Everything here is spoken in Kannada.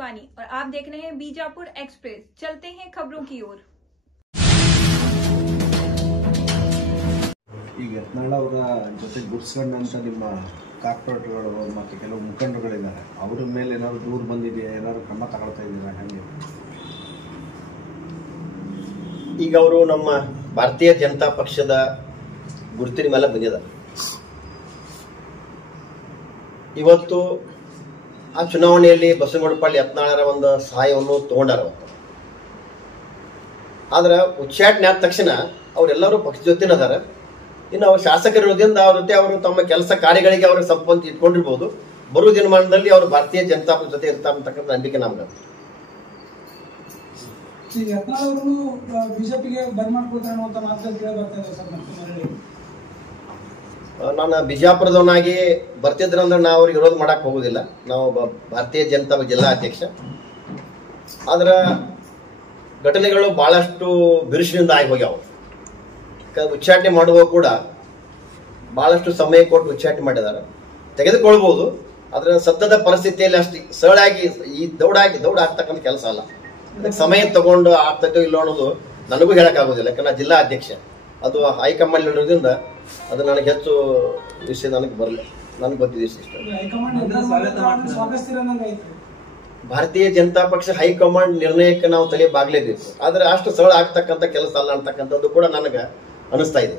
शिवानी और आप देख रहे हैं बीजापुर एक्सप्रेस। चलते हैं खबरों की ओर। ಈಗ ಯತ್ನಾಳ್ ಅವರ ಜೊತೆ ಗುಡ್ಸ್ಕೊಂಡಂತ ನಿಮ್ಮ ಕಾರ್ಪೊರೇಟ್ಗಳು ಮತ್ತು ಕೆಲವು ಮುಖಂಡರುಗಳಿದ್ದಾರೆ, ಅವ್ರ ಮೇಲೆ ಏನಾದ್ರು ದೂರು ಬಂದಿದೆಯಾ, ಏನಾದ್ರು ಕ್ರಮ ತಗೊಳ್ತಾ ಇದ್ದೀರಾ? ಹಾಗೆ ಈಗ ಅವರು ನಮ್ಮ ಭಾರತೀಯ ಜನತಾ ಪಕ್ಷದ ಗುರುತಿನ ಮೇಲೆ ಬಂದಿದ್ದಾರೆ. ಇವತ್ತು ಆ ಚುನಾವಣೆಯಲ್ಲಿ ಬಸವನಗುಡಿ ಯತ್ನಾಳರ ಒಂದು ಸಹಾಯವನ್ನು ತಗೊಂಡಾರ. ಆದ್ರೆ ಉಚ್ಚಾಟನೆ ಆದ ತಕ್ಷಣ ಅವರೆಲ್ಲರೂ ಪಕ್ಷ ಜೊತೆನ ಅದಾರ. ಇನ್ನು ಅವ್ರ ಶಾಸಕರಿರೋದ್ರಿಂದ ಅವ್ರ ಜೊತೆ ಅವರು ತಮ್ಮ ಕೆಲಸ ಕಾರ್ಯಗಳಿಗೆ ಅವ್ರ ಸಂಪಂತ ಇಟ್ಕೊಂಡಿರ್ಬೋದು. ಬರುವ ದಿನಮಾನದಲ್ಲಿ ಅವರು ಭಾರತೀಯ ಜನತಾ ಪಕ್ಷ ಜೊತೆ ಇರ್ತಾರೆ ಅಂತಕ್ಕಂಥ ನಂಬಿಕೆ ನಮ್ಗೆ. ನಾನು ಬಿಜಾಪುರದವನಾಗಿ ಬರ್ತಿದ್ರಂದ್ರೆ ನಾವು ಅವ್ರಿಗೆ ವಿರೋಧ ಮಾಡಕ್ ಹೋಗುದಿಲ್ಲ. ನಾವು ಭಾರತೀಯ ಜನತಾ ಜಿಲ್ಲಾ ಅಧ್ಯಕ್ಷ. ಆದ್ರ ಘಟನೆಗಳು ಬಹಳಷ್ಟು ಬಿರುಸಿನಿಂದ ಆಗಿ ಹೋಗ್ಯಾವ. ಉಚ್ಚಾಟನೆ ಮಾಡುವ ಕೂಡ ಬಹಳಷ್ಟು ಸಮಯ ಕೊಟ್ಟು ಉಚ್ಚಾಟನೆ ಮಾಡಿದ್ದಾರೆ. ತೆಗೆದುಕೊಳ್ಬಹುದು, ಆದ್ರೆ ಸದ್ಯದ ಪರಿಸ್ಥಿತಿಯಲ್ಲಿ ಅಷ್ಟು ಸರಳಾಗಿ ಈ ದೌಡ ಆಗ್ತಕ್ಕಂಥ ಕೆಲಸ ಅಲ್ಲ. ಅದಕ್ಕೆ ಸಮಯ ತಗೊಂಡು ಆಗ್ತೈತೋ ಇಲ್ಲೋ ಅನ್ನೋದು ನನಗೂ ಹೇಳಕ್ಕಾಗೋದಿಲ್ಲ. ಯಾಕಂದ್ರೆ ಜಿಲ್ಲಾ ಅಧ್ಯಕ್ಷ, ಅದು ಹೈಕಮಾಂಡ್ ಇರೋದ್ರಿಂದ ಅದು ನನಗೆ ಹೆಚ್ಚು ವಿಷಯ ನನಗೆ ಬರಲ್ಲ. ನನಗೆ ಗೊತ್ತಿದೆ ಇಷ್ಟ. ಭಾರತೀಯ ಜನತಾ ಪಕ್ಷ ಹೈಕಮಾಂಡ್ ನಿರ್ಣಯಕ್ಕೆ ನಾವು ತಲೆ ಬಾಗ್ಲೇಬೇಕು. ಆದ್ರೆ ಅಷ್ಟು ಸರಳ ಆಗ್ತಕ್ಕಂಥ ಕೆಲಸ ಅಲ್ಲ ಅಂತಕ್ಕಂಥದ್ದು ಕೂಡ ನನಗೆ ಅನಿಸ್ತಾ ಇದೆ.